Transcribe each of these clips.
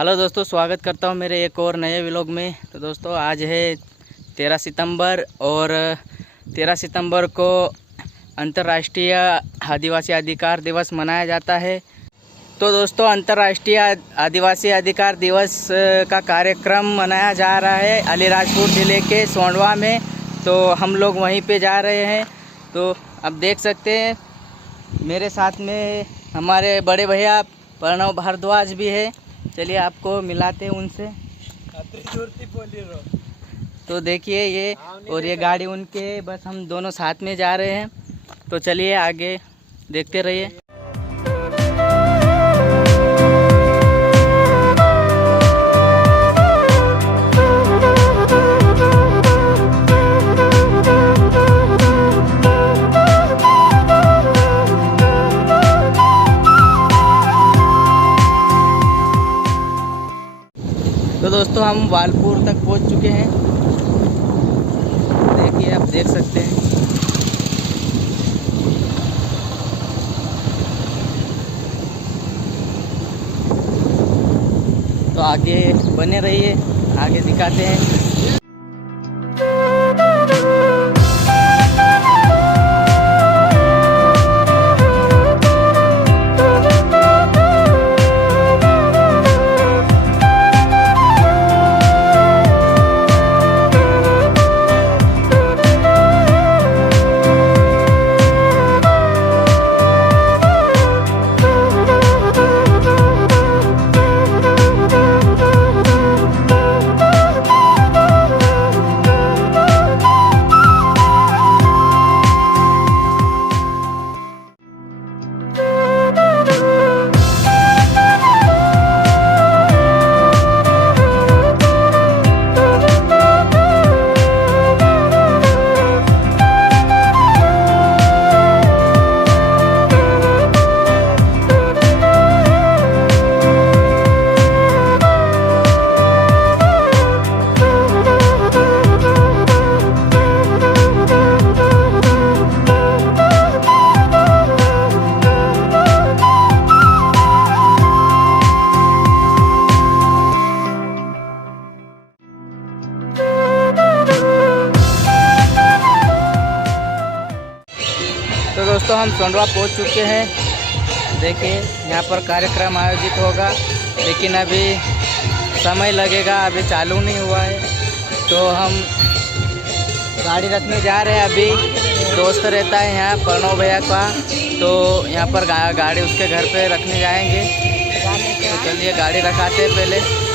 Hello दोस्तों, स्वागत करता हूं मेरे एक और नए व्लॉग में। तो दोस्तों आज है 13 सितंबर और 13 सितंबर को अंतर्राष्ट्रीय आदिवासी अधिकार दिवस मनाया जाता है। तो दोस्तों अंतर्राष्ट्रीय आदिवासी अधिकार दिवस का कार्यक्रम मनाया जा रहा है अलीराजपुर ज़िले के सोंडवा में। तो हम लोग वहीं पे जा रहे हैं। तो अब देख सकते हैं मेरे साथ में हमारे बड़े भैया प्रणव भारद्वाज भी है। चलिए आपको मिलाते हैं उनसे। तो देखिए ये और ये गाड़ी उनके, बस हम दोनों साथ में जा रहे हैं। तो चलिए आगे देखते रहिए। तो दोस्तों हम वालपुर तक पहुंच चुके हैं। देखिए आप देख सकते हैं। तो आगे बने रहिए, आगे दिखाते हैं। तो दोस्तों हम सोंडवा पहुंच चुके हैं। देखिए यहाँ पर कार्यक्रम आयोजित होगा, लेकिन अभी समय लगेगा, अभी चालू नहीं हुआ है। तो हम गाड़ी रखने जा रहे हैं। अभी दोस्त रहता है यहाँ प्रणव भैया का, तो यहाँ पर गाड़ी उसके घर पे रखने जाएंगे। तो चलिए गाड़ी रखाते हैं पहले।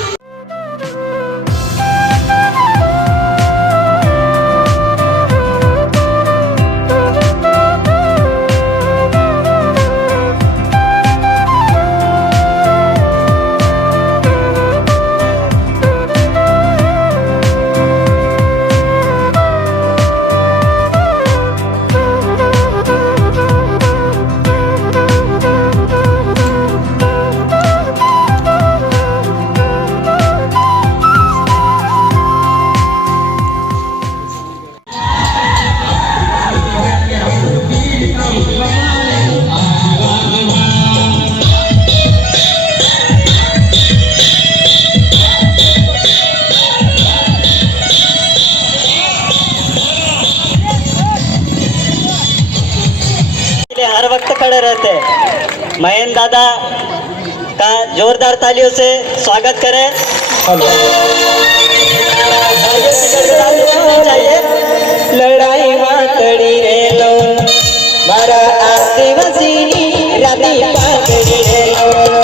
हर वक्त खड़े रहते हैं। महेंद्र दादा का जोरदार तालियों से स्वागत करें। लड़ाई मातड़ी रे लो मारा आदिवासी राती पातड़ी रे लो।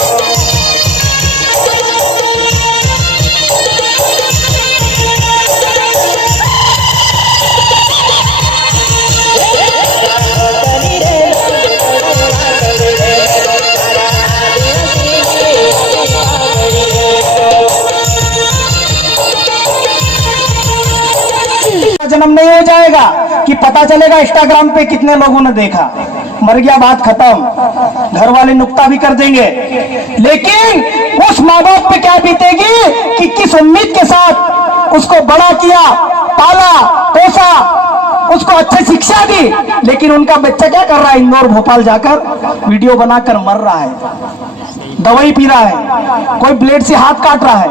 जन्म नहीं हो जाएगा कि पता चलेगा इंस्टाग्राम पे कितने लोगों ने देखा, मर गया, बात खत्म। घर वाले नुक्ता भी कर देंगे, लेकिन उस माँ बाप पे क्या बीतेगी कि किस उम्मीद के साथ उसको बड़ा किया, पाला पोसा, उसको अच्छी शिक्षा दी, लेकिन उनका बच्चा क्या कर रहा है, इंदौर भोपाल जाकर वीडियो बनाकर मर रहा है। दवाई पी रहा है, कोई ब्लेड से हाथ काट रहा है,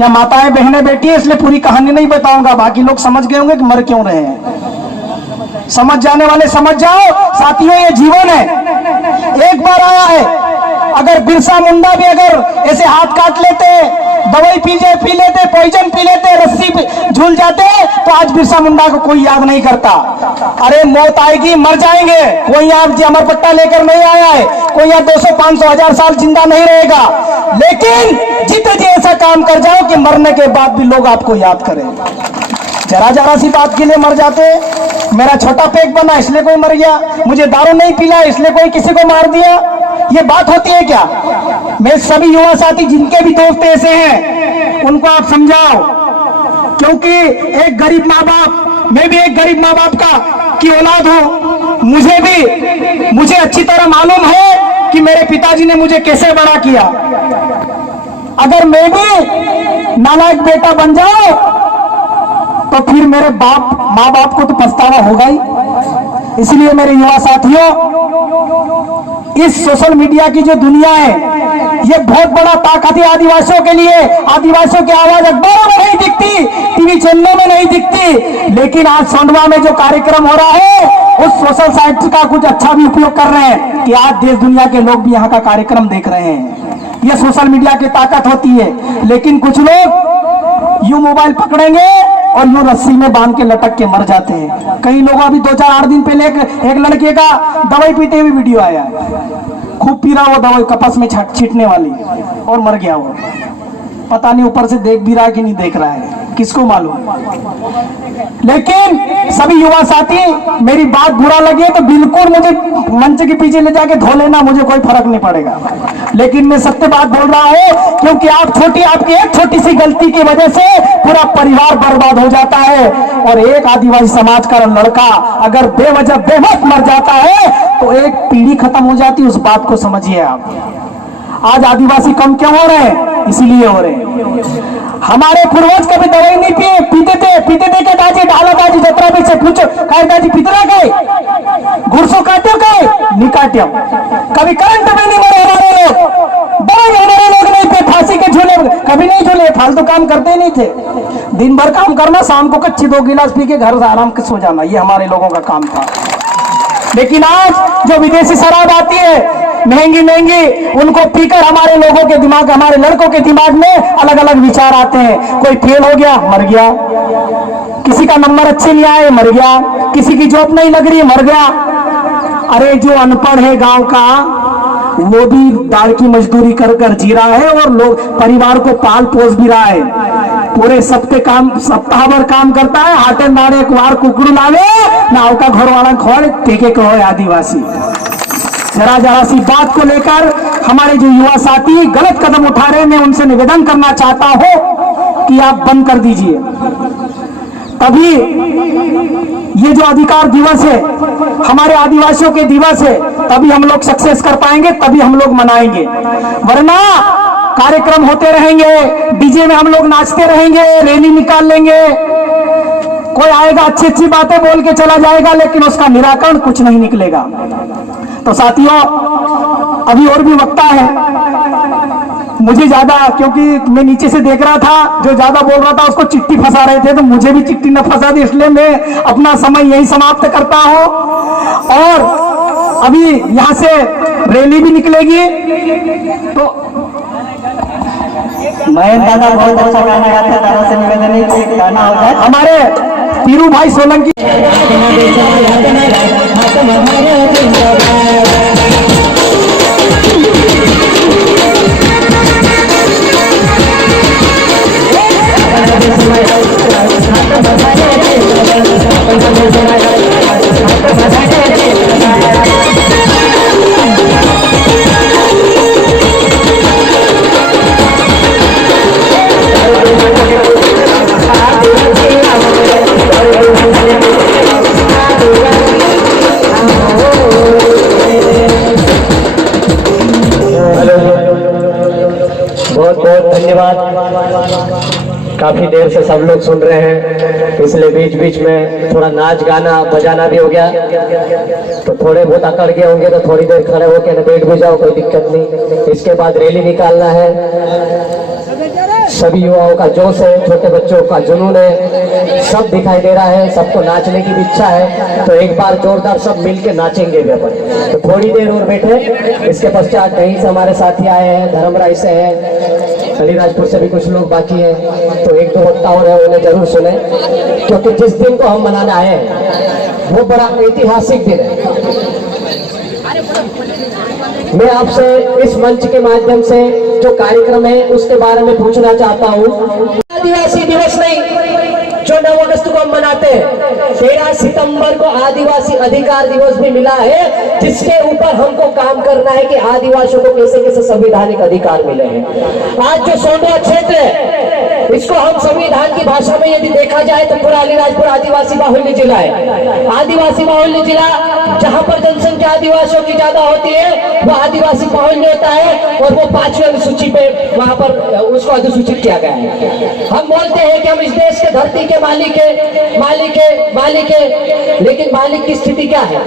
या माताएं बहनें बैठी है, इसलिए पूरी कहानी नहीं बताऊंगा, बाकी लोग समझ गए होंगे कि मर क्यों रहे हैं। समझ जाने वाले समझ जाओ साथियों, ये जीवन है, एक बार आया है। अगर बिरसा मुंडा भी अगर ऐसे हाथ काट लेते, दवाई पी लेते, पॉइजन पी लेते, रस्सी झूल जाते, तो आज बिरसा मुंडा को कोई याद नहीं करता। अरे मौत आएगी, मर जाएंगे, कोई यहाँ अमर पट्टा लेकर नहीं आया है, कोई यहाँ 200, 500, 1000 साल जिंदा नहीं रहेगा। लेकिन जीते जी ऐसा काम कर जाओ कि मरने के बाद भी लोग आपको याद करें। जरा सी बात के लिए मर जाते, मेरा छोटा पेट बना इसलिए कोई मर गया, मुझे दारू नहीं पिला इसलिए कोई किसी को मार दिया, ये बात होती है क्या? मैं सभी युवा साथी जिनके भी दोस्त ऐसे हैं उनको आप समझाओ, क्योंकि एक गरीब माँ बाप, मैं भी एक गरीब माँ बाप की औलाद हूं, मुझे अच्छी तरह मालूम है कि मेरे पिताजी ने मुझे कैसे बड़ा किया। अगर मैं भी नालायक बेटा बन जाऊं तो फिर मेरे माँ बाप को तो पछतावा होगा ही। इसलिए मेरे युवा साथियों, इस सोशल मीडिया की जो दुनिया है, ये बहुत बड़ा ताकत है आदिवासियों के लिए। आदिवासियों की आवाज अखबारों में नहीं दिखती, टीवी चैनलों में नहीं दिखती, लेकिन आज सोंडवा में जो कार्यक्रम हो रहा है उस सोशल साइट का कुछ अच्छा भी उपयोग कर रहे हैं कि आज देश दुनिया के लोग भी यहाँ का कार्यक्रम देख रहे हैं। ये सोशल मीडिया की ताकत होती है। लेकिन कुछ लोग यूं मोबाइल पकड़ेंगे और यूं रस्सी में बांध के लटक के मर जाते हैं। कई लोग अभी 2-4-8 दिन पहले एक लड़के का दवाई पीते हुए वीडियो आया, खूब पी रहा वो दवाई कपस में छींटने वाली, और मर गया वो। पता नहीं ऊपर से देख भी रहा है कि नहीं देख रहा है, किसको मालूम। लेकिन सभी युवा साथी, मेरी बात बुरा लगे तो बिल्कुल मुझे मंच के पीछे ले जाके धो लेना, मुझे कोई फर्क नहीं पड़ेगा। लेकिन मैं सत्य बात बोल रहा हूं, क्योंकि आपकी एक छोटी सी गलती की वजह से पूरा परिवार बर्बाद हो जाता है। और एक आदिवासी समाज का लड़का अगर बेवजह बेमौत मर जाता है तो एक पीढ़ी खत्म हो जाती है। उस बात को समझिए आप। आज आदिवासी कम क्यों हो रहे हैं? इसीलिए हो रहे हैं। हमारे पूर्वज कभी दवाई नहीं पीते थे क्या दाजी? ढाला दाजी जतरा भी से पूछो, काय दाजी पितरा काय घुड़सो काट्यो काय नहीं काट्यो। कभी करंट में नहीं मरे हमारे लोग, दवाई हमारे लोग नहीं पे, फांसी के झूले कभी नहीं झूले, फालतू काम करते ही नहीं थे। दिन भर काम करना, शाम को कच्ची 2 गिलास पी के घर से आराम से सो जाना, ये हमारे लोगों का काम था। लेकिन आज जो विदेशी शराब आती है महंगी, उनको पीकर हमारे लोगों के दिमाग, हमारे लड़कों के दिमाग में अलग अलग विचार आते हैं। कोई फेल हो गया, मर गया, किसी का नंबर अच्छे नहीं आए, मर गया, किसी की जॉब नहीं लग रही, मर गया। अरे जो अनपढ़ है गांव का, वो भी दाढ़ की मजदूरी कर कर जी रहा है और लोग परिवार को पाल पोस भी रहा है। पूरे सप्ताह भर काम करता है, हाटे नाड़े एक बार कुकड़ू लावे नाव का घर वाला खोड़ टेके कहो आदिवासी। जरा सी बात को लेकर हमारे जो युवा साथी गलत कदम उठा रहे हैं, मैं उनसे निवेदन करना चाहता हूं कि आप बंद कर दीजिए। तभी ये जो अधिकार दिवस है, हमारे आदिवासियों के दिवस है, तभी हम लोग सक्सेस कर पाएंगे, तभी हम लोग मनाएंगे। वरना कार्यक्रम होते रहेंगे, डीजे में हम लोग नाचते रहेंगे, रैली निकाल लेंगे, कोई आएगा अच्छी बातें बोल के चला जाएगा, लेकिन उसका निराकरण कुछ नहीं निकलेगा। तो साथियों, अभी और भी वक्ता है, मुझे ज्यादा, क्योंकि मैं नीचे से देख रहा था, जो ज्यादा बोल रहा था उसको चिट्ठी फंसा रहे थे, तो मुझे भी चिट्ठी न फंसा दी, इसलिए मैं अपना समय यही समाप्त करता हूं। और अभी यहां से रैली भी निकलेगी, तो महेंद्र दादा बहुत अच्छा गाना गाते हैं, दादा से निवेदन है कि गाना हो जाए। हमारे पीरू भाई सोलंकी बहुत बहुत धन्यवाद। काफी देर से सब लोग सुन रहे हैं, इसलिए बीच बीच में थोड़ा नाच गाना बजाना भी हो गया, तो थोड़े बहुत अकड़ गए होंगे तो थोड़ी देर खड़े होकर बैठ भी जाओ, कोई दिक्कत नहीं। इसके बाद रैली निकालना है, सभी युवाओं का जोश है, छोटे बच्चों का जुनून है, सब दिखाई दे रहा है, सबको नाचने की भी इच्छा है, तो एक बार जोरदार सब मिलके नाचेंगे भी अपन। तो थोड़ी देर और बैठे, इसके पश्चात कहीं से हमारे साथी आए हैं, धर्मराय से है, अलीराजपुर से भी कुछ लोग बाकी हैं, तो एक दो वक्ता और है, उन्हें जरूर सुने, क्योंकि जिस दिन को हम मनाने आए हैं वो बड़ा ऐतिहासिक दिन है। मैं आपसे इस मंच के माध्यम से जो कार्यक्रम है उसके बारे में पूछना चाहता हूँ। आदिवासी दिवस नहीं जो 9 अगस्त को हम मनाते हैं, 13 सितंबर को आदिवासी अधिकार दिवस भी मिला है, जिसके ऊपर हमको काम करना है कि आदिवासियों को कैसे कैसे संवैधानिक अधिकार मिले हैं। आज जो सोंडवा क्षेत्र है इसको हम संविधान की भाषा में यदि देखा जाए तो पूरा अलीराजपुर आदिवासी बाहुल्य जिला है। आदिवासी बाहुल्य जिला, जहां पर जनसंख्या आदिवासियों की ज्यादा होती है वो आदिवासी बाहुल्य होता है, और वो 5वीं अनुसूची पे वहां पर उसको अधिसूचित किया गया है। हम बोलते हैं कि हम इस देश के धरती के मालिक है, लेकिन मालिक की स्थिति क्या है?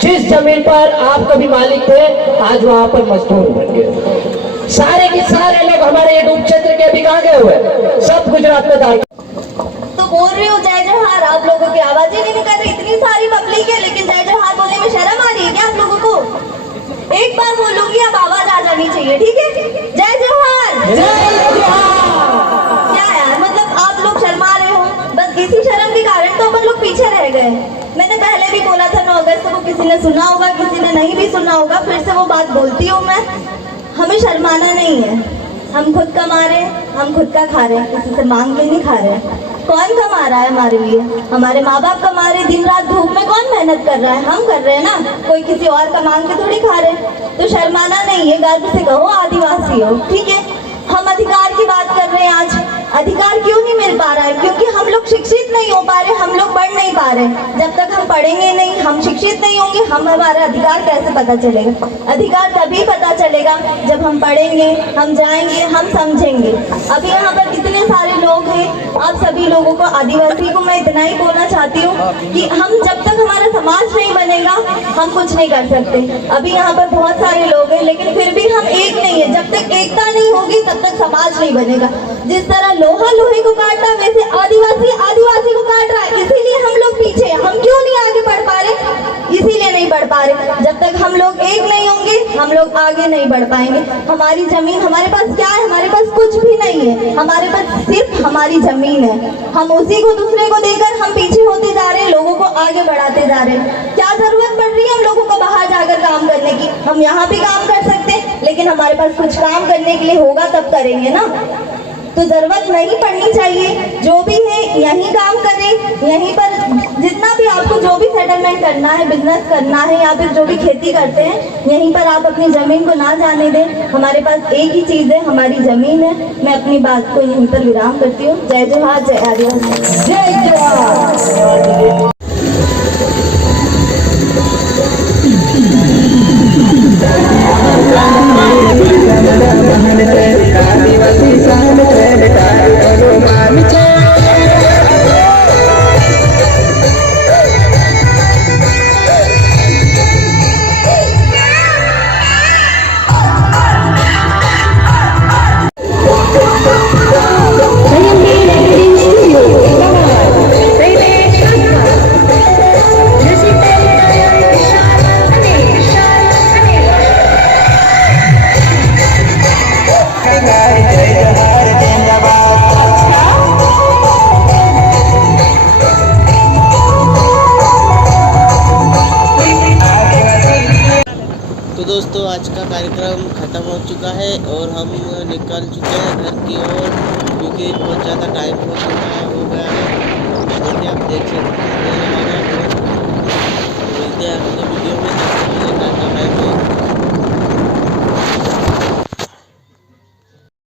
जिस जमीन पर आप कभी मालिक थे आज वहां पर मजदूर बन गए। सारे के सारे लोग हमारे ये डूब क्षेत्र के अभी कहाँ गए हुए, सब गुजरात में दाखिल। तो बोल रही हूँ जय जवाहर, आप लोगों की आवाजें नहीं निकल रही, इतनी सारी पब्लिक है, लेकिन जय जवाहर बोलने में शर्म आ रही है क्या आप लोगों को? एक बार बोलूंगी, अब आवाज आ जानी चाहिए, ठीक है? जय जवाहर, जय जवाहर। क्या यार, मतलब आप लोग शर्मा रहे हो, बस इसी शर्म के कारण तो अपन लोग पीछे रह गए। मैंने पहले भी बोला था 9 अगस्त को, किसी ने सुना होगा, किसी ने नहीं भी सुना होगा, फिर से वो बात बोलती हूँ मैं। हमें शर्माना नहीं है, हम खुद कमा रहे हैं, हम खुद का खा रहे हैं, किसी से मांग के नहीं खा रहे हैं। कौन कमा रहा है हमारे लिए? हमारे माँ बाप कमा रहे, दिन रात धूप में कौन मेहनत कर रहा है? हम कर रहे हैं ना, कोई किसी और का मांग के थोड़ी खा रहे। तो शर्माना नहीं है, गर्व से कहो आदिवासी हो, ठीक है? हम अधिकार की बात कर रहे हैं आज। अधिकार क्यों नहीं मिल पा रहा है? क्योंकि हम लोग शिक्षित नहीं हो पा रहे, हम लोग बढ़ नहीं पा रहे। जब तक हम पढ़ेंगे नहीं, हम शिक्षित नहीं होंगे, हम हमारा अधिकार कैसे पता चलेगा? अधिकार तभी पता चलेगा जब हम पढ़ेंगे, हम जाएंगे, हम समझेंगे। अब यहाँ पर कितने सारे लोग हैं, आप सभी लोगों को, आदिवासी को मैं इतना ही बोलना चाहती हूँ कि हम जब तक हमारा समाज नहीं बनेगा हम कुछ नहीं कर सकते। अभी यहाँ पर बहुत सारे लोग हैं, लेकिन फिर भी हम एक नहीं है। जब तक एकता नहीं होगी तब तक समाज नहीं बनेगा। जिस तरह लोहा लोहे को काटता है, वैसे आदिवासी आदिवासी को काट रहा है। इसीलिए हम लोग पीछे, हम क्यों नहीं आगे बढ़ पा रहे? इसीलिए नहीं बढ़ पा रहे। जब तक हम लोग एक नहीं होंगे हम लोग आगे नहीं बढ़ पाएंगे। हमारी जमीन, हमारे पास क्या है? हमारे पास कुछ भी नहीं है, हमारे पास सिर्फ हमारी जमीन है। हम उसी को दूसरे को देकर हम पीछे होते जा रहे हैं, लोगों को आगे बढ़ाते जा रहे हैं। क्या जरूरत पड़ रही है हम लोगों को बाहर जाकर काम करने की? हम यहाँ भी काम कर सकते हैं, लेकिन हमारे पास कुछ काम करने के लिए होगा तब करेंगे ना। तो जरूरत नहीं पड़नी चाहिए, जो भी है यहीं काम करें, यहीं पर जितना भी आपको जो भी सेटलमेंट करना है, बिजनेस करना है, या फिर जो भी खेती करते हैं, यहीं पर आप अपनी जमीन को ना जाने दें। हमारे पास एक ही चीज है, हमारी जमीन है। मैं अपनी बात को यहीं पर विराम करती हूँ। जय जवाहर, जय आदिवासी, जय जवाहर। दोस्तों आज का कार्यक्रम ख़त्म हो चुका है और हम निकल चुके हैं घर की ओर, क्योंकि बहुत ज़्यादा टाइम हो गया है। जैसे आप देख सकते हैं